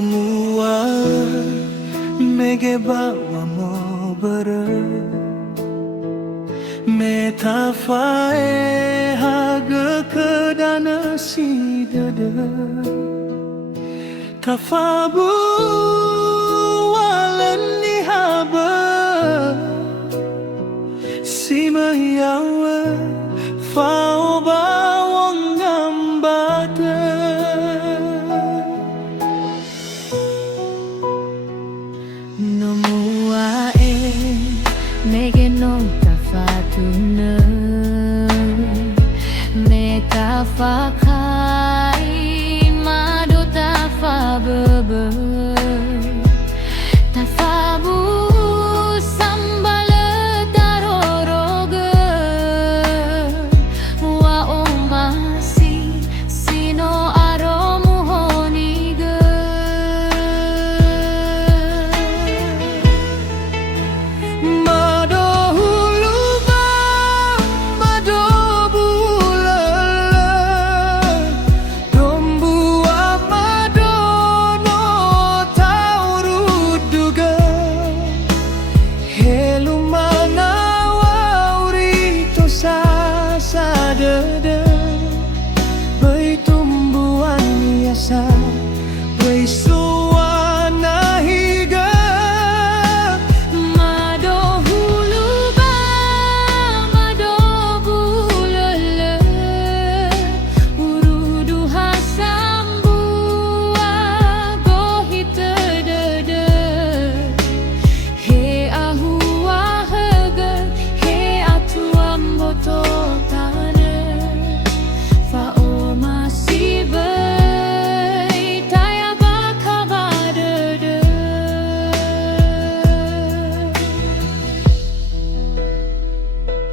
mua mege bawa mo bere metafae haga kedana si dada tafabu walan ni haba si mayawa fao bawang ngambata Mege no tafatuna me tafakai madu tafabebe tafabu sambala taroroga wa omasi sino aromu honiga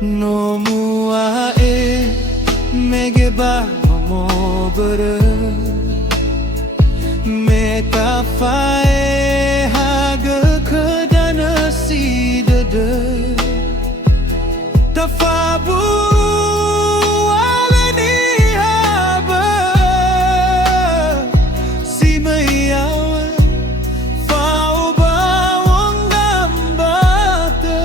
no mua mege bawa mo bere metafae haga kedana si dada tafabu walani haba si mayawa fao bawang ngambata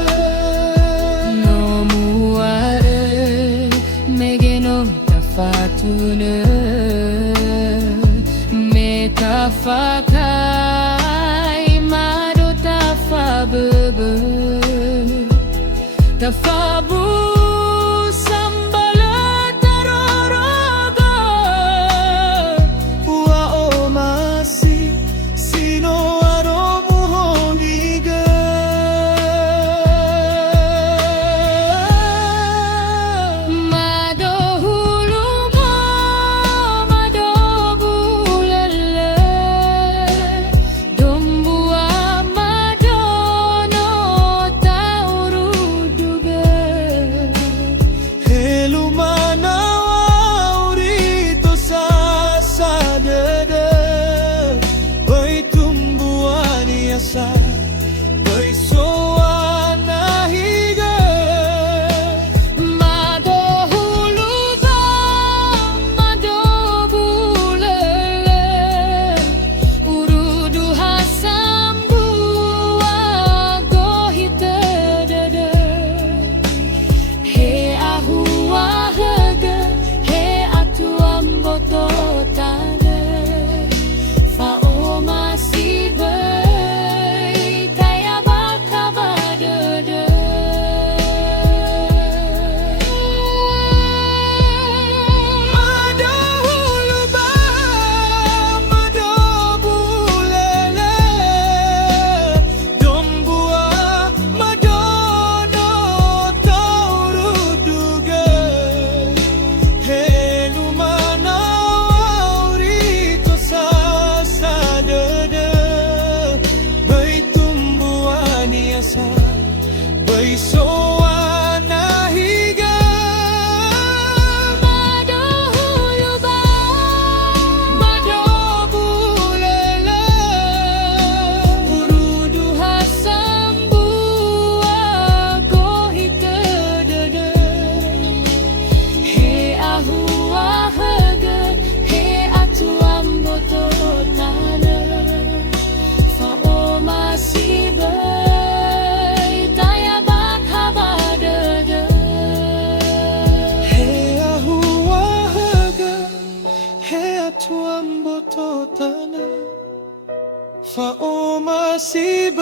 fatuna metafakai madu tafabebe tafabu sambala taroroga wa omasi sino aromu honiga Fa'o masih